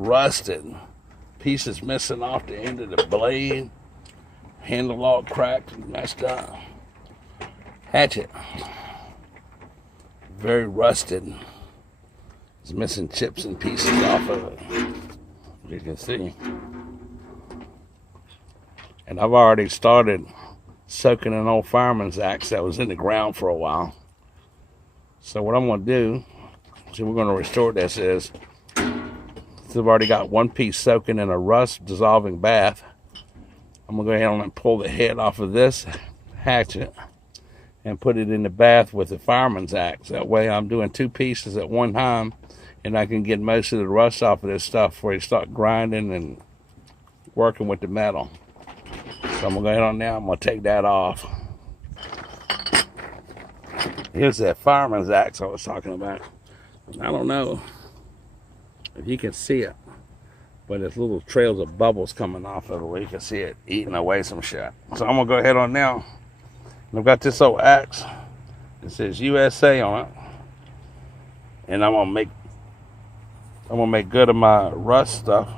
rusted. Pieces missing off the end of the blade. Handle all cracked and messed up. Hatchet. Very rusted. It's missing chips and pieces off of it. As you can see. And I've already started soaking an old fireman's axe that was in the ground for a while. So what I'm going to do, see, we're going to restore this is, since I've already got one piece soaking in a rust dissolving bath, I'm going to go ahead and pull the head off of this hatchet and put it in the bath with the fireman's axe. That way I'm doing two pieces at one time, and I can get most of the rust off of this stuff before you start grinding and working with the metal. So I'm going to go ahead on now, I'm going to take that off. Here's that fireman's axe I was talking about. I don't know if you can see it, but there's little trails of bubbles coming off of it where you can see it eating away some shit. So I'm going to go ahead on now. I've got this old axe. It says USA on it. And I'm going to make good of my rust stuff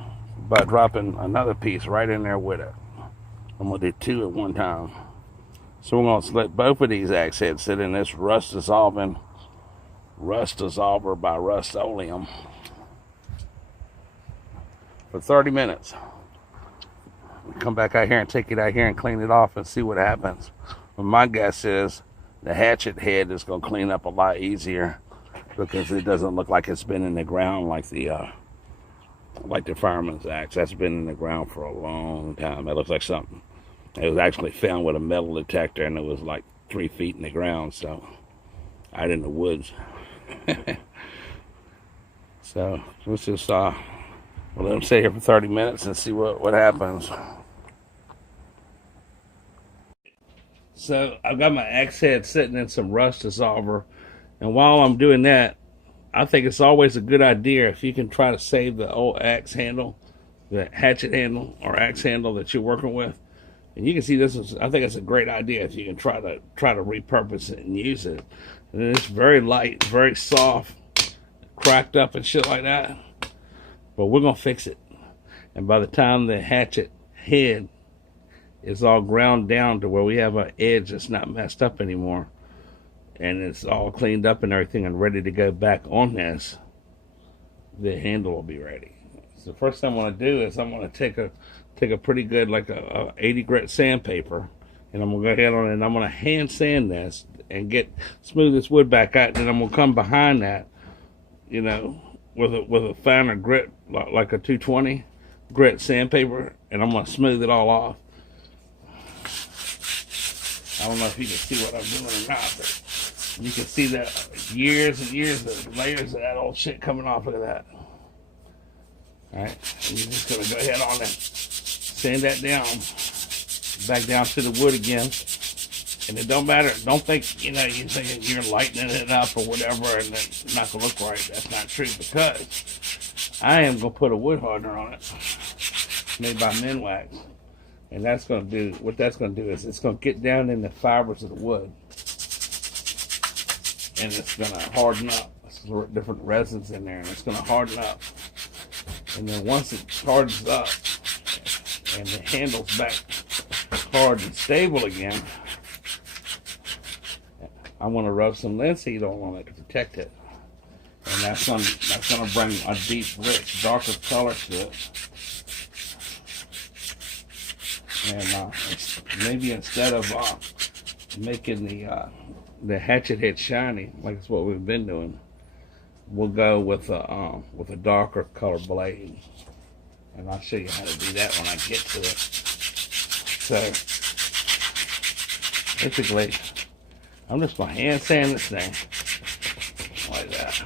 by dropping another piece right in there with it. I'm going to do two at one time. So we're going to let both of these axe heads sit in this rust dissolver by Rust-Oleum for 30 minutes. We'll come back out here and take it out here and clean it off and see what happens. But my guess is the hatchet head is going to clean up a lot easier because it doesn't look like it's been in the ground like the fireman's axe. That's been in the ground for a long time. It looks like something. It was actually found with a metal detector, and it was like 3 feet in the ground, so out in the woods. So let's just we'll let them stay here for 30 minutes and see what happens. So I've got my axe head sitting in some rust dissolver, and while I'm doing that, I think it's always a good idea if you can try to save the old axe handle, the hatchet handle or axe handle that you're working with. And you can see this is, I think it's a great idea if you can try to repurpose it and use it. And it's very light, very soft, cracked up and shit like that. But we're going to fix it. And by the time the hatchet head is all ground down to where we have an edge that's not messed up anymore, and it's all cleaned up and everything and ready to go back on this, the handle will be ready. So the first thing I'm going to do is I'm going to take a pretty good, like a 80 grit sandpaper, and I'm going to go ahead on it and I'm going to hand sand this and smooth this wood back out. And then I'm going to come behind that, you know, with a finer grit, like a 220 grit sandpaper, and I'm going to smooth it all off. I don't know if you can see what I'm doing or not, but you can see that years and years of layers of that old shit coming off of that. Alright, and you're just going to go ahead on and sand that down, back down to the wood again. And it don't matter, don't think, you know, you're thinking you're lightening it up or whatever and it's not going to look right. That's not true, because I am going to put a wood hardener on it, made by Minwax. And that's going to do, what that's going to do is it's going to get down in the fibers of the wood. And it's going to harden up. There's different resins in there, and it's going to harden up. And then once it hardens up and the handle's back hard and stable again, I want to rub some linseed on it to protect it. And that's going to bring a deep, rich, darker color to it. And maybe instead of making the hatchet head shiny, like it's what we've been doing, we'll go with a darker color blade. And I'll show you how to do that when I get to it. So basically, I'm just going to hand sand this thing like that.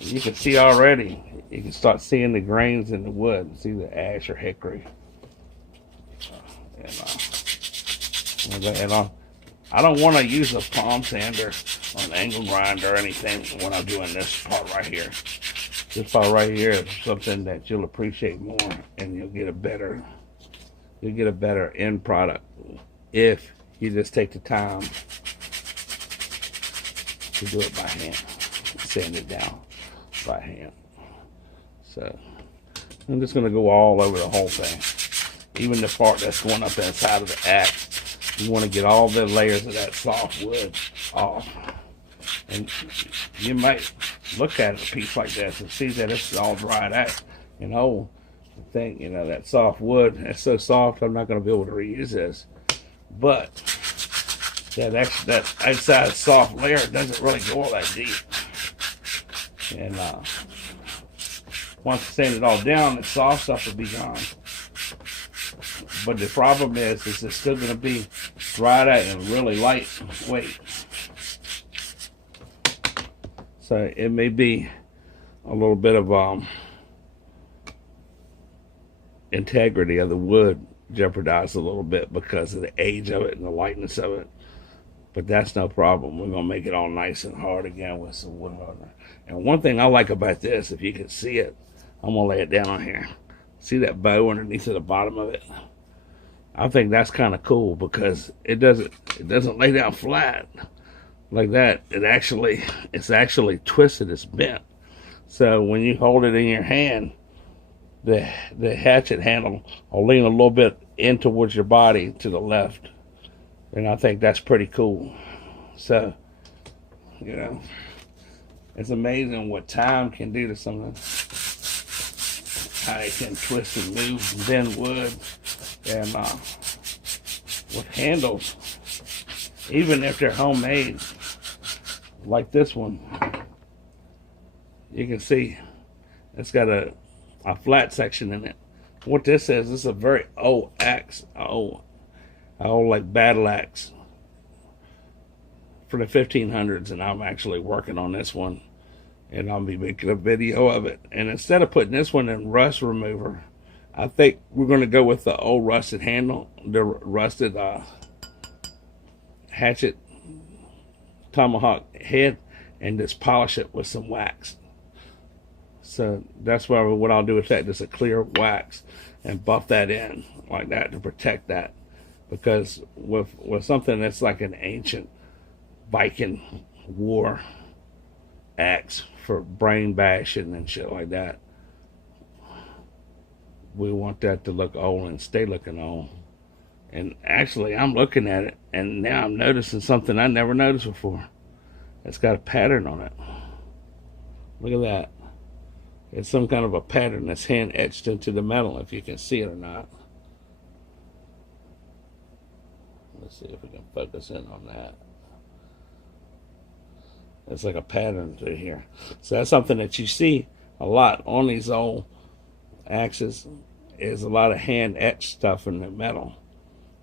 You can see already, you can start seeing the grains in the wood. See the ash or hickory. And I'm gonna go ahead on. I don't want to use a palm sander or an angle grinder or anything when I'm doing this part right here. This part right here is something that you'll appreciate more, and you'll get a better end product if you just take the time to do it by hand, sand it down by hand. So I'm just going to go all over the whole thing, even the part that's going up inside of the axe. You want to get all the layers of that soft wood off. And you might look at a piece like this and see that it's all dried out. You know, think, you know, that soft wood, it's so soft I'm not going to be able to reuse this. But that outside soft layer doesn't really go all that deep. And once you sand it all down, the soft stuff will be gone. But the problem is it's still going to be dried out and really lightweight. So it may be a little bit of integrity of the wood jeopardized a little bit because of the age of it and the lightness of it. But that's no problem. We're going to make it all nice and hard again with some wood hardener. And one thing I like about this, if you can see it, I'm going to lay it down on here. See that bow underneath at the bottom of it? I think that's kind of cool because it doesn't lay down flat like that. It's actually twisted, it's bent. So when you hold it in your hand, the hatchet handle will lean a little bit in towards your body to the left. And I think that's pretty cool. So, you know, it's amazing what time can do to something. How it can twist and move and bend wood. And with handles, even if they're homemade, like this one, you can see it's got a flat section in it. What this is a very old axe, old like battle axe for the 1500s, and I'm actually working on this one, and I'll be making a video of it. And instead of putting this one in rust remover, I think we're going to go with the old rusted handle, the rusted hatchet tomahawk head, and just polish it with some wax. So that's what I'll do with that, just a clear wax, and buff that in like that to protect that. Because with something that's like an ancient Viking war axe for brain bashing and shit like that, we want that to look old and stay looking old. And actually, I'm looking at it, and now I'm noticing something I never noticed before. It's got a pattern on it. Look at that. It's some kind of a pattern that's hand etched into the metal, if you can see it or not. Let's see if we can focus in on that. It's like a pattern through here. So that's something that you see a lot on these old axes, is a lot of hand etched stuff in the metal.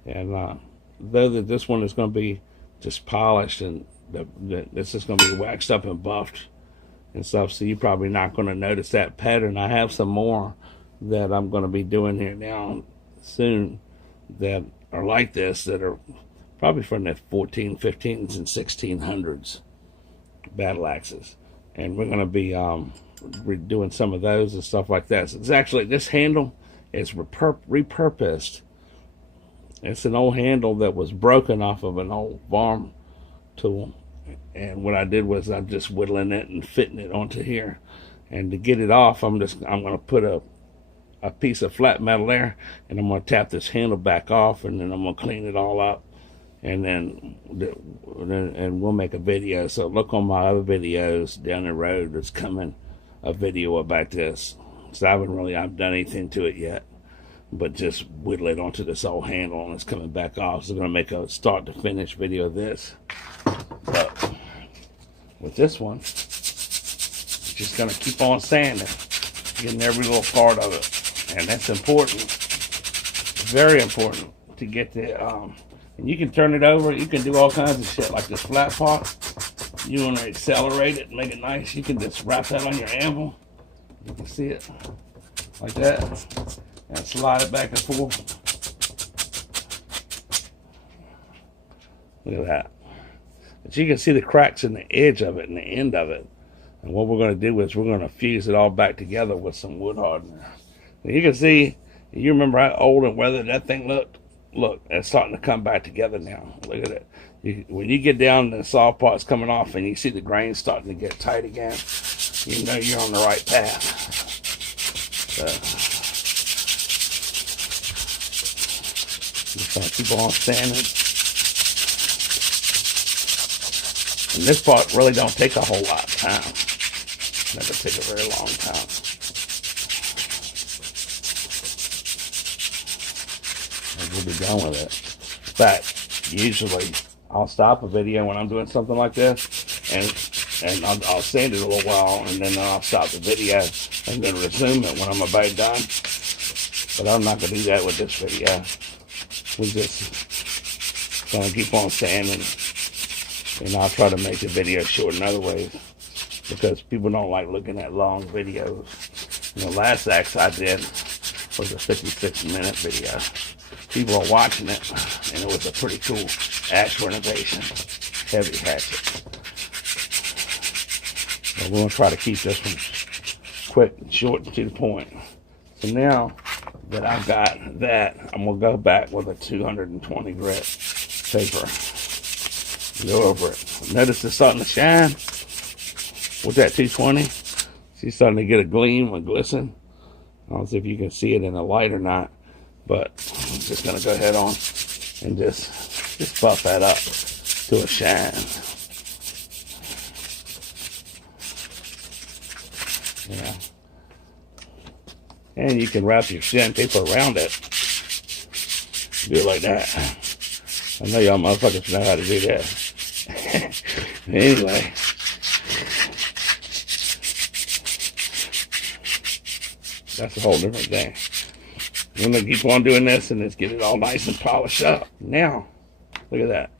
And though that this one is going to be just polished, and this is going to be waxed up and buffed and stuff, so you're probably not going to notice that pattern. I have some more that I'm going to be doing here now soon that are like this, that are probably from the 1415s and 1600s battle axes, and we're going to be redoing some of those and stuff like that. So it's actually, this handle is repurposed. It's an old handle that was broken off of an old farm tool, and what I did was I'm just whittling it and fitting it onto here. And to get it off, I'm going to put a piece of flat metal there, and I'm going to tap this handle back off, and then I'm going to clean it all up, and then we'll make a video. So look on my other videos down the road, there's coming a video about this. So I haven't done anything to it yet, but just whittle it onto this old handle, and it's coming back off. So I'm going to make a start to finish video of this. But with this one, just going to keep on sanding, getting every little part of it. And that's important, very important, to get the and you can turn it over, you can do all kinds of shit. Like this flat part, you want to accelerate it and make it nice, you can just wrap that on your anvil. You can see it like that, and slide it back and forth. Look at that. But you can see the cracks in the edge of it and the end of it. And what we're going to do is we're going to fuse it all back together with some wood hardener. And you can see, you remember how old and weathered that thing looked? look, it's starting to come back together now. Look at it. When you get down, the soft part's coming off, and you see the grain starting to get tight again. You know you're on the right path. So, just gonna keep on sanding. And this part really don't take a whole lot of time. Never take a very long time. And we'll be done with it. In fact, usually I'll stop a video when I'm doing something like this, and I'll sand it a little while, and then I'll stop the video and then resume it when I'm about done. But I'm not gonna do that with this video. We're just gonna keep on sanding, and I'll try to make the video short in other ways, because people don't like looking at long videos. The last axe I did was a 56-minute video. People are watching it, and it was a pretty cool axe renovation, heavy hatchet. But we're going to try to keep this one quick and short and to the point. So now that I've got that, I'm going to go back with a 220 grit paper. Go over it. Notice it's starting to shine with that 220. She's starting to get a gleam, a glisten. I don't know if you can see it in the light or not, but I'm just going to go ahead on and just buff that up to a shine. Yeah. And you can wrap your sandpaper around it. Do it like that. I know y'all motherfuckers know how to do that. Anyway. That's a whole different thing. I'm going to keep on doing this and just get it all nice and polished up. Now, look at that.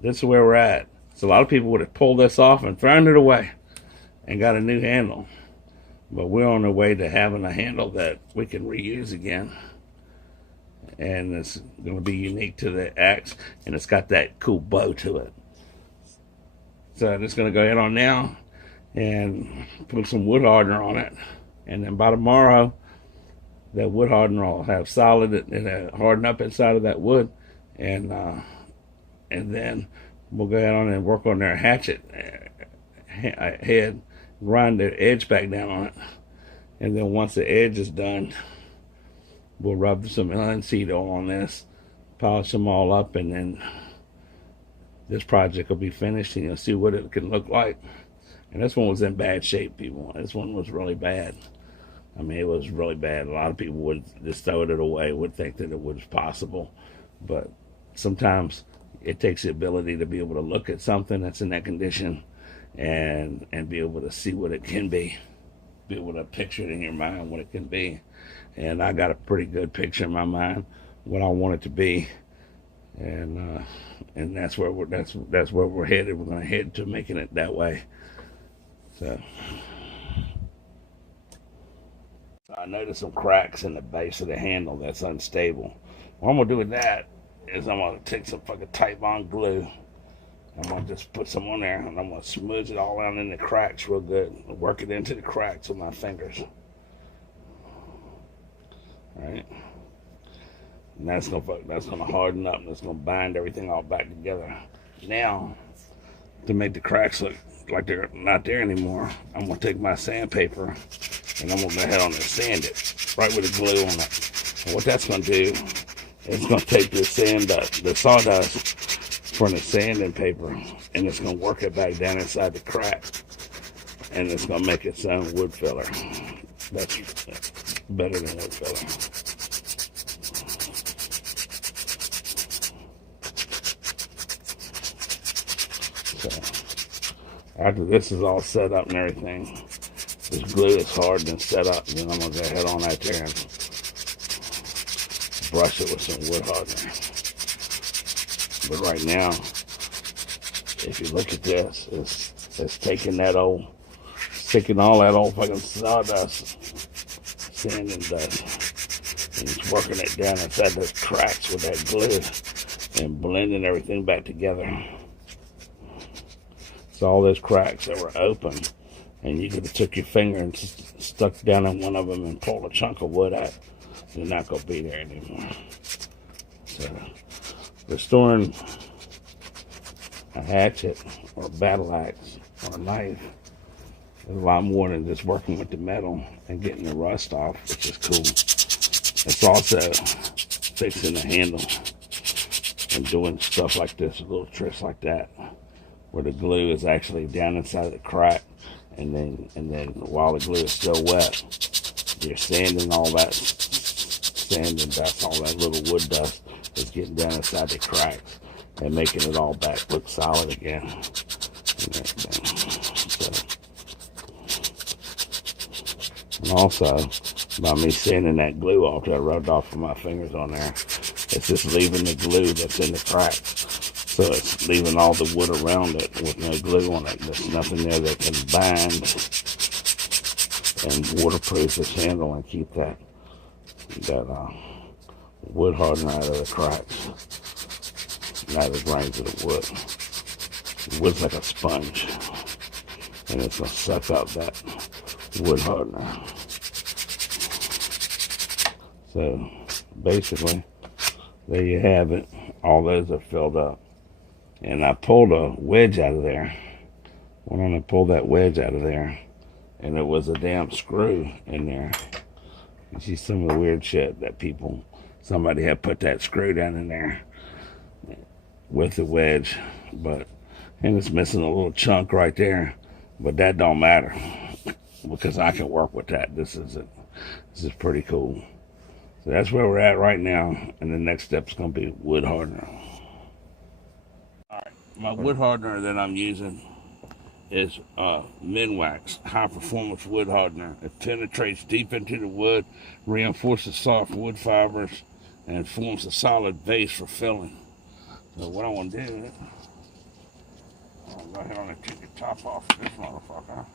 This is where we're at. So a lot of people would have pulled this off and thrown it away and got a new handle. But we're on the way to having a handle that we can reuse again. And it's going to be unique to the axe, and it's got that cool bow to it. So I'm just going to go ahead on now and put some wood hardener on it. And then by tomorrow, that wood hardener will have solid and harden up inside of that wood. And then we'll go ahead on and work on their hatchet head, grind the edge back down on it. And then once the edge is done, we'll rub some linseed oil on this, polish them all up, and then this project will be finished, and you'll see what it can look like. And this one was in bad shape, people. This one was really bad. I mean, it was really bad. A lot of people would just throw it away, would think that it was possible. But sometimes it takes the ability to be able to look at something that's in that condition and be able to see what it can be able to picture it in your mind what it can be. And I got a pretty good picture in my mind what I want it to be. And that's where we're headed. We're going to head to making it that way. So I noticed some cracks in the base of the handle that's unstable. What I'm going to do with that is I'm going to take some fucking Titebond glue. I'm going to just put some on there, and I'm going to smudge it all down in the cracks real good. Work it into the cracks with my fingers. Alright. And that's going to harden up, and it's going to bind everything all back together. Now, to make the cracks look like they're not there anymore, I'm going to take my sandpaper and I'm going to go ahead on and sand it right with the glue on it. And what that's going to do, it's going to take the sawdust from the sanding paper, and it's going to work it back down inside the crack, and it's going to make its own wood filler. That's better than wood filler. So, after this is all set up and everything, this glue is hardened and set up, and then I'm going to go ahead on out there and brush it with some wood hardener. But right now, if you look at this, it's taking all that old fucking sawdust, sanding dust, and it's working it down inside those cracks with that glue and blending everything back together. So all those cracks that were open, and you could have took your finger and stuck down in one of them and pulled a chunk of wood out, they're not going to be there anymore. So restoring a hatchet or a battle axe or a knife is a lot more than just working with the metal and getting the rust off, which is cool. It's also fixing the handle and doing stuff like this, little tricks like that, where the glue is actually down inside the crack, and then while the glue is still wet, you're sanding all that sand and dust, all that little wood dust is getting down inside the cracks and making it all back look solid again and everything. And also, by me sanding that glue off that I rubbed off with my fingers on there, it's just leaving the glue that's in the cracks. So it's leaving all the wood around it with no glue on it. There's nothing there that can bind and waterproof this handle and keep that wood hardener out of the cracks, not the grains of the wood. The wood's like a sponge, and it's going to suck up that wood hardener. So basically, there you have it. All those are filled up. And I pulled a wedge out of there. Went on and pulled that wedge out of there, and it was a damn screw in there. You see some of the weird shit that somebody had put that screw down in there with the wedge, and it's missing a little chunk right there, but that don't matter because I can work with that. This is pretty cool. So that's where we're at right now, and the next step is going to be wood hardener. All right, my wood hardener that I'm using is Minwax high performance wood hardener. It penetrates deep into the wood, reinforces soft wood fibers, and forms a solid base for filling. So what I want to do is I'll go ahead and take the top off this motherfucker.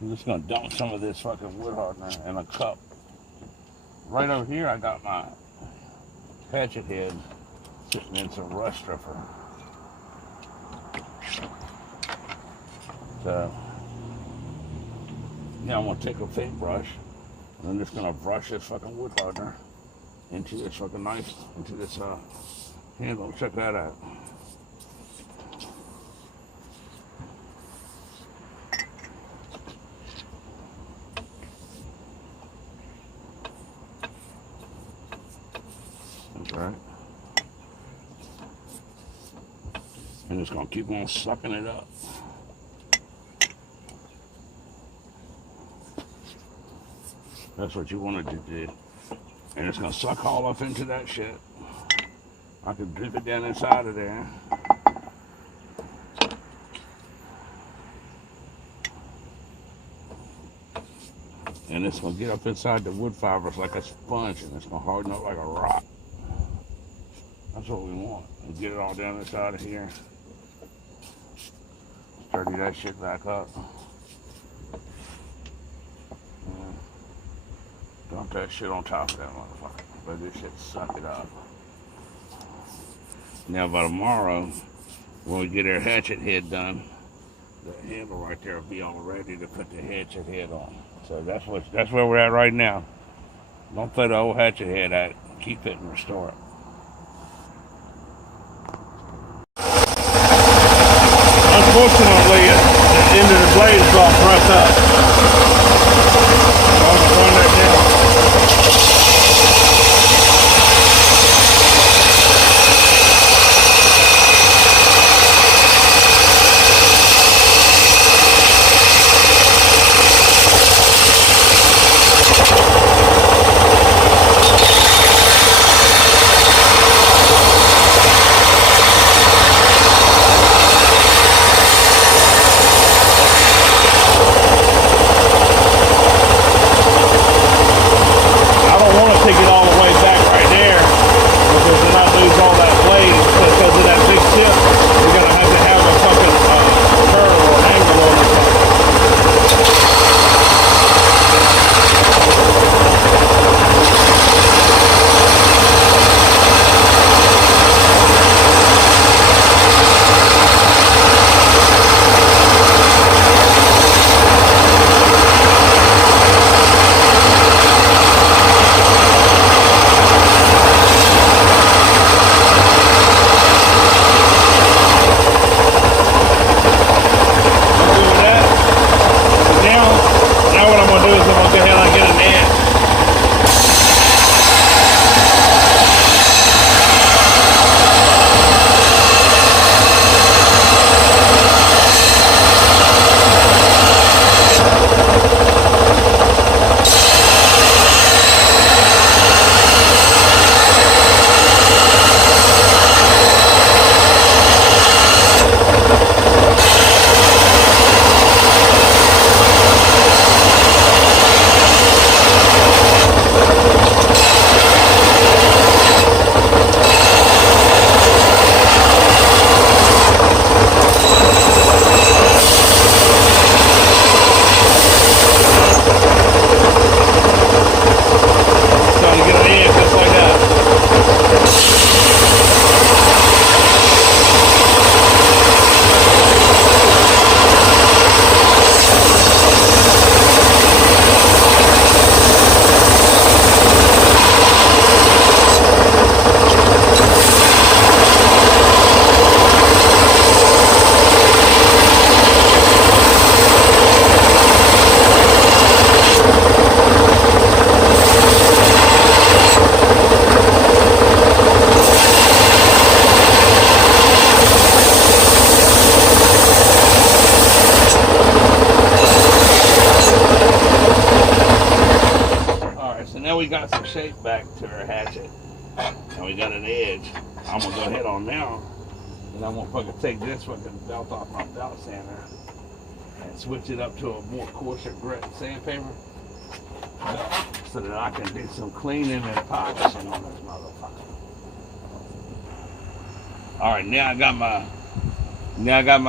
I'm just going to dump some of this fucking wood hardener in a cup. Right over here, I got my hatchet head sitting in some rust stripper. So, now I'm going to take a paintbrush, and I'm just going to brush this fucking wood hardener into this fucking knife, into this handle. Check that out. Right, and it's going to keep on sucking it up. That's what you wanted to do. And it's going to suck all up into that shit. I can drip it down inside of there. And it's going to get up inside the wood fibers like a sponge, and it's going to harden up like a rock. That's what we want. And get it all down inside of here. Sturdy that shit back up. Yeah. Dump that shit on top of that motherfucker. Let this shit suck it up. Now by tomorrow, when we get our hatchet head done, the handle right there will be all ready to put the hatchet head on. So that's where we're at right now. Don't throw the old hatchet head at it. Keep it and restore it. Unfortunately, the end of the blade is all pressed up. I'm going to run that down. we got some shape back to our hatchet, and we got an edge. I'm gonna go ahead on now, and I'm gonna fucking take this fucking belt off my belt sander and switch it up to a more coarser grit sandpaper, so that I can do some cleaning and polishing on this motherfucker. All right, now I got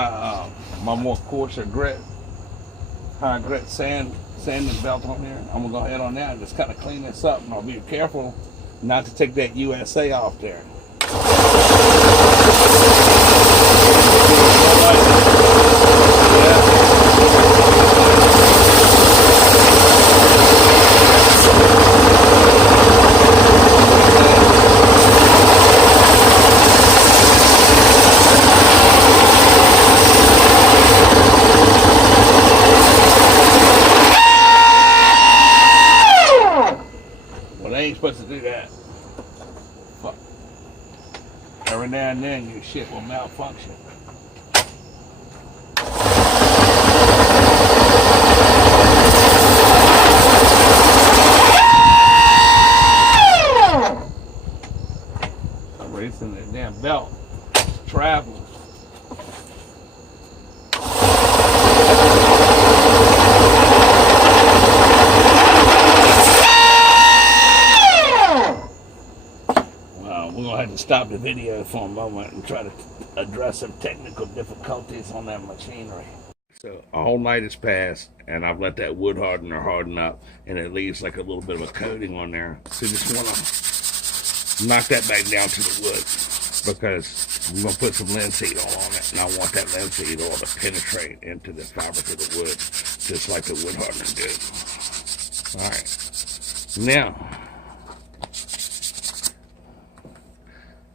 my more coarser grit, high grit sanding belt on here. I'm gonna go ahead on that and just kind of clean this up, and I'll be careful not to take that USA off there. Supposed to do that. Fuck. Every now and then your shit will malfunction. For some reason the damn belt travels. We're gonna have to stop the video for a moment and try to address some technical difficulties on that machinery. So a whole night has passed, and I've let that wood hardener harden up, and it leaves like a little bit of a coating on there. So just want to knock that back down to the wood, because we're gonna put some linseed oil on it, and I want that linseed oil to penetrate into the fabric of the wood, just like the wood hardener did. All right, now.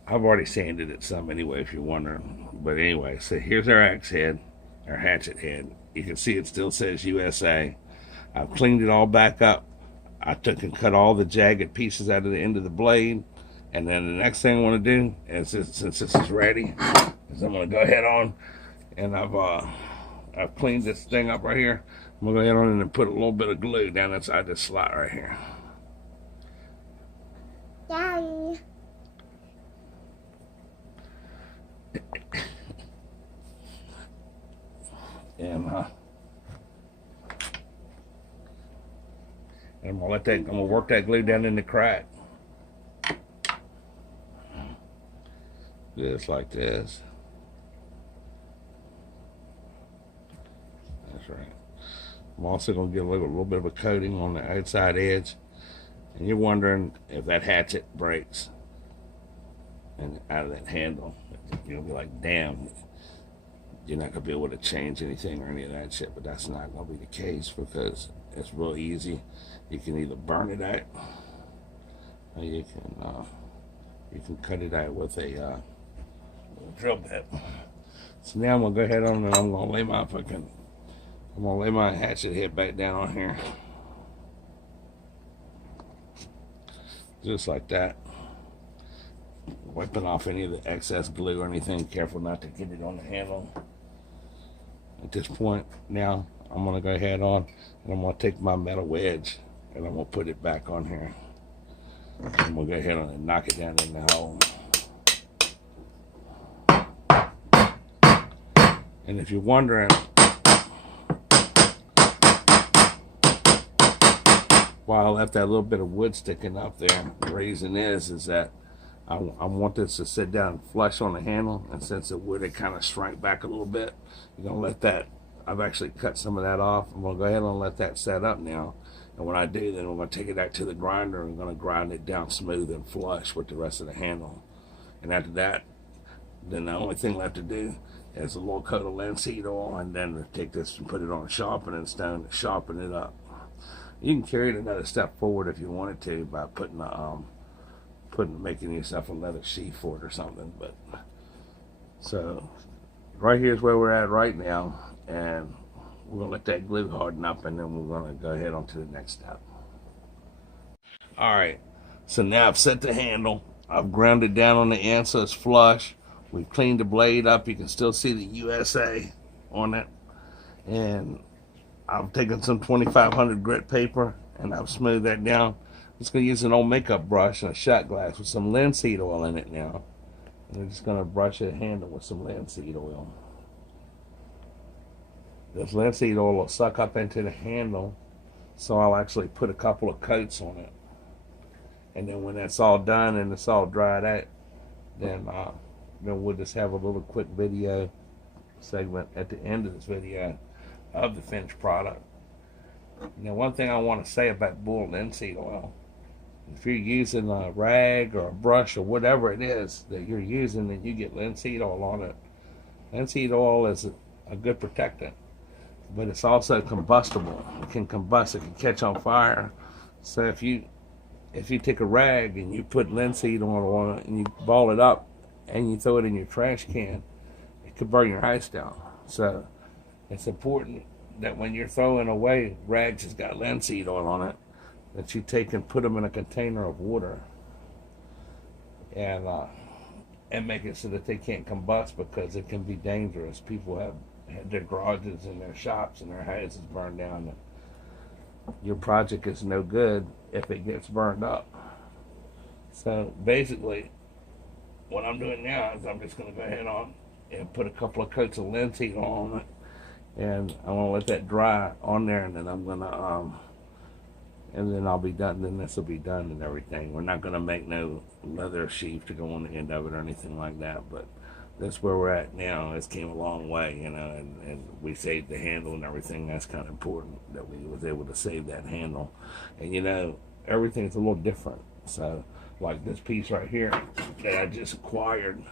I've already sanded it some anyway, if you're wondering. But anyway, so here's our axe head, our hatchet head. You can see it still says USA. I've cleaned it all back up. I took and cut all the jagged pieces out of the end of the blade. And then the next thing I want to do is, since this is ready, is I'm going to go ahead on, and I've cleaned this thing up right here. I'm going to go ahead on and put a little bit of glue down inside this slot right here. Daddy. And I'm gonna work that glue down in the crack, just like this. That's right. I'm also gonna give a little bit of a coating on the outside edge. And you're wondering if that hatchet breaks and out of that handle, you'll be like, damn, you're not gonna be able to change anything or any of that shit. But that's not gonna be the case, because it's real easy. You can either burn it out, or you can cut it out with a drill bit. So now I'm gonna go ahead on and I'm gonna lay my hatchet head back down on here, just like that. Wiping off any of the excess glue or anything. Careful not to get it on the handle. At this point, now I'm gonna go ahead on and I'm gonna take my metal wedge and I'm gonna put it back on here. I'm gonna go ahead on and knock it down in the hole. And if you're wondering why I left that little bit of wood sticking up there, the reason is that I want this to sit down flush on the handle, and since the wood had kind of shrank back a little bit, you're gonna let that, I've actually cut some of that off. I'm gonna go ahead and let that set up now, and when I do, then we're gonna take it back to the grinder and we're gonna grind it down smooth and flush with the rest of the handle. And after that, then the only thing left to do is a little coat of linseed oil, and then take this and put it on a sharpening stone to sharpen it up. You can carry it another step forward if you wanted to by making yourself a leather sheath for it or something. But so right here's where we're at right now, and we're gonna let that glue harden up, and then we're gonna go ahead on to the next step. All right, so now I've set the handle, I've ground it down on the end so it's flush. We've cleaned the blade up. You can still see the USA on it, and I've taken some 2500 grit paper and I've smoothed that down. Just going to use an old makeup brush and a shot glass with some linseed oil in it now. And we're just going to brush the handle with some linseed oil. This linseed oil will suck up into the handle, so I'll actually put a couple of coats on it. And then when that's all done and it's all dried out, then we'll just have a little quick video segment at the end of this video of the finished product. Now, one thing I want to say about bull linseed oil, if you're using a rag or a brush or whatever it is that you're using and you get linseed oil on it, linseed oil is a good protectant, but it's also combustible. It can combust, it can catch on fire. So if you take a rag and you put linseed oil on it and you ball it up and you throw it in your trash can, it could burn your house down. So it's important that when you're throwing away rags that's got linseed oil on it, that you take and put them in a container of water and make it so that they can't combust, because it can be dangerous. People have had their garages and their shops and their houses burned down. Your project is no good if it gets burned up. So basically, what I'm doing now is I'm just going to go ahead on and put a couple of coats of linseed on it, and I'm going to let that dry on there, and then I'm going to and then I'll be done. Then this will be done and everything. We're not going to make no leather sheath to go on the end of it or anything like that, but that's where we're at now. It's came a long way, you know, and we saved the handle and everything. That's kind of important that we was able to save that handle. And, you know, everything's a little different. So, like this piece right here that I just acquired,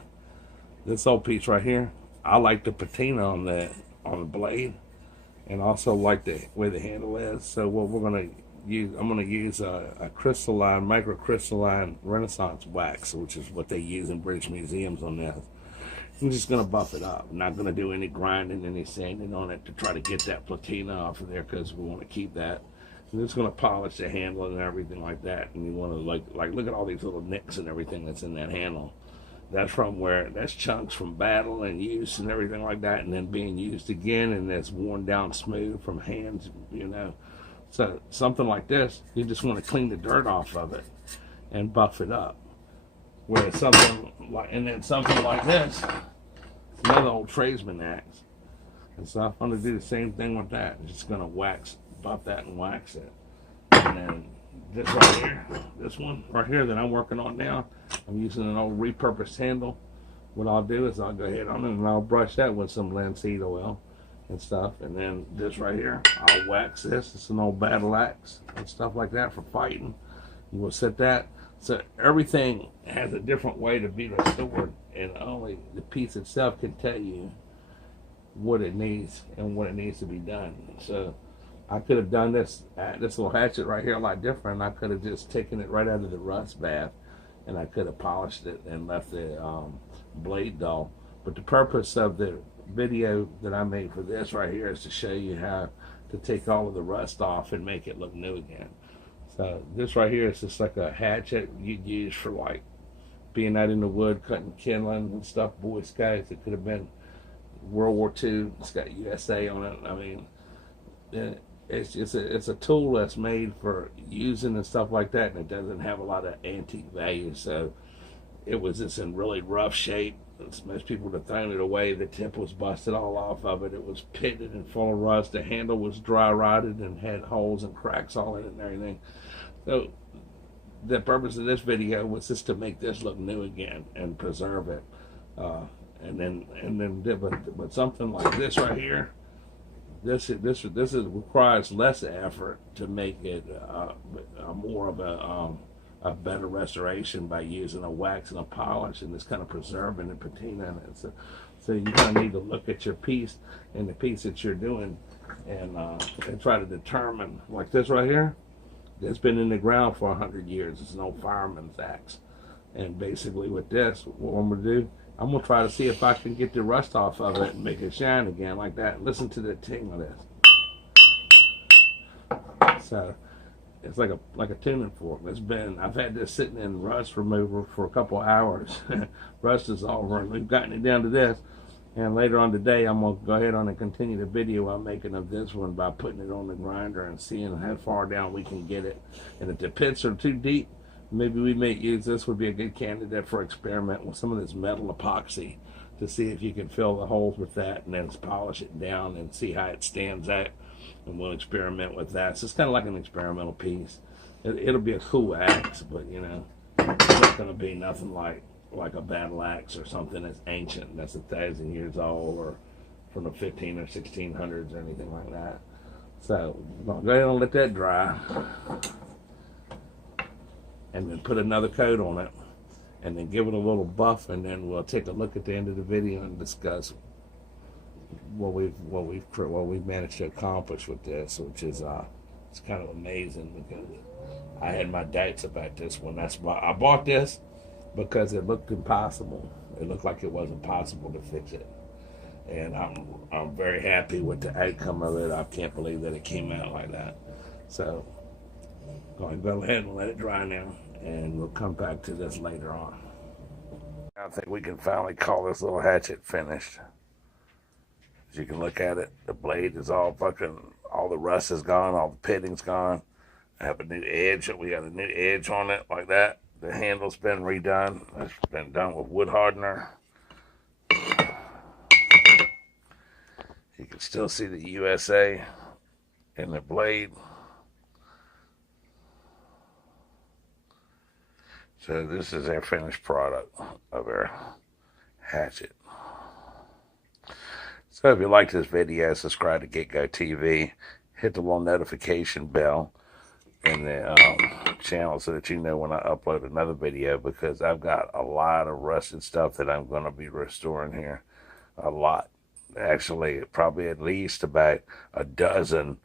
this old piece right here, I like the patina on the blade, and also like the way the handle is. So what we're going to use, I'm going to use a crystalline, microcrystalline Renaissance wax, which is what they use in British museums on this. I'm just going to buff it up. I'm not going to do any grinding, any sanding on it to try to get that patina off of there, because we want to keep that. I'm just going to polish the handle and everything like that. And you want to like look at all these little nicks and everything that's in that handle. That's chunks from battle and use and everything like that, and then being used again, and that's worn down smooth from hands, you know. So something like this, you just want to clean the dirt off of it and buff it up. Whereas something like this, another old tradesman axe. And so I'm going to do the same thing with that. I'm just going to buff that and wax it. And then this right here, this one right here that I'm working on now, I'm using an old repurposed handle. What I'll do is I'll go ahead on it and I'll brush that with some linseed oil and stuff. And then this right here, I'll wax this. It's an old battle axe and stuff like that for fighting. You will set that. So everything has a different way to be restored, and only the piece itself can tell you what it needs and what it needs to be done. So I could have done this little hatchet right here a lot different. I could have just taken it right out of the rust bath, and I could have polished it and left the blade dull. But the purpose of the video that I made for this right here is to show you how to take all of the rust off and make it look new again. So this right here is just like a hatchet you'd use for like being out in the wood, cutting kindling and stuff, Boy Scouts. It could have been World War II. It's got USA on it. I mean, it's a tool that's made for using and stuff like that, and it doesn't have a lot of antique value. So it was just in really rough shape. Most people would have thrown it away. The tip was busted all off of it. It was pitted and full of rust. The handle was dry rotted and had holes and cracks all in it and everything. So the purpose of this video was just to make this look new again and preserve it. But something like this right here, this requires less effort to make it more of a better restoration by using a wax and a polish and this kind of preserving the patina in it. So you kind of need to look at your piece and the piece that you're doing and try to determine, like this right here, it's been in the ground for 100 years. It's an old fireman's axe. And basically with this, what I'm going to do, I'm going to try to see if I can get the rust off of it and make it shine again like that. Listen to the ting of this. So it's like a tuning fork. I've had this sitting in rust remover for a couple hours. Rust is over, and we've gotten it down to this. And later on today, I'm going to go ahead on and continue the video I'm making of this one by putting it on the grinder and seeing how far down we can get it. And if the pits are too deep, maybe we may use this would be a good candidate for experiment with some of this metal epoxy to see if you can fill the holes with that and then polish it down and see how it stands out. And we'll experiment with that. So it's kind of like an experimental piece. It'll be a cool axe, but you know, it's not going to be nothing like a battle axe or something that's ancient, that's 1,000 years old, or from the 15 or 1600s or anything like that. So I'll go ahead and let that dry, and then put another coat on it, and then give it a little buff, and then we'll take a look at the end of the video and discuss what we've managed to accomplish with this, which is it's kind of amazing because I had my doubts about this one. That's why I bought this, because it looked impossible. It looked like it wasn't possible to fix it, and I'm very happy with the outcome of it. I can't believe that it came out like that. So I'm going to go ahead and let it dry now, and we'll come back to this later on. I think we can finally call this little hatchet finished. As you can look at it, the blade is all the rust is gone, all the pitting's gone. I have a new edge. We got a new edge on it like that. The handle's been redone. It's been done with wood hardener. You can still see the USA in the blade. So this is our finished product of our hatchet. So if you like this video, subscribe to GetGo TV. Hit the little notification bell in the channel so that you know when I upload another video, because I've got a lot of rusted stuff that I'm going to be restoring here. A lot. Actually, probably at least about a dozen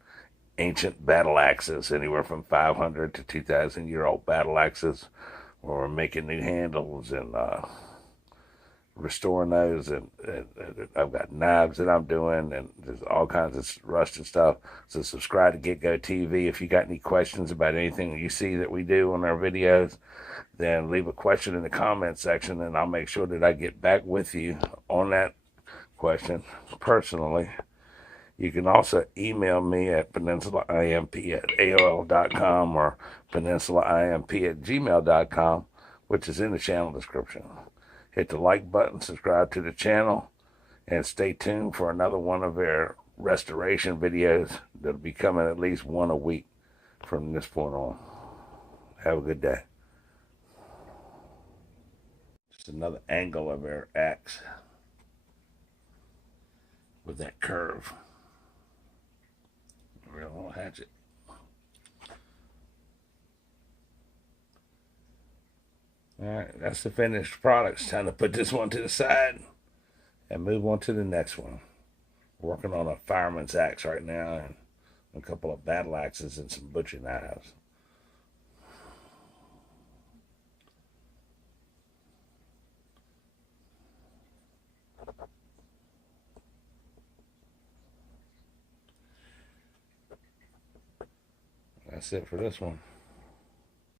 ancient battle axes, anywhere from 500 to 2,000 year old battle axes, where we're making new handles and restoring those, and I've got knives that I'm doing, and there's all kinds of rusted stuff. So subscribe to GetGo TV. If you got any questions about anything you see that we do on our videos, then leave a question in the comment section, and I'll make sure that I get back with you on that question personally. You can also email me at peninsulaimp@aol.com or peninsulaimp@gmail.com, which is in the channel description. Hit the like button, subscribe to the channel, and stay tuned for another one of our restoration videos that'll be coming at least one a week from this point on. Have a good day. Just another angle of our axe with that curve. A real little hatchet. Alright, that's the finished product. It's time to put this one to the side and move on to the next one. Working on a fireman's axe right now, and a couple of battle axes and some butcher knives. That's it for this one.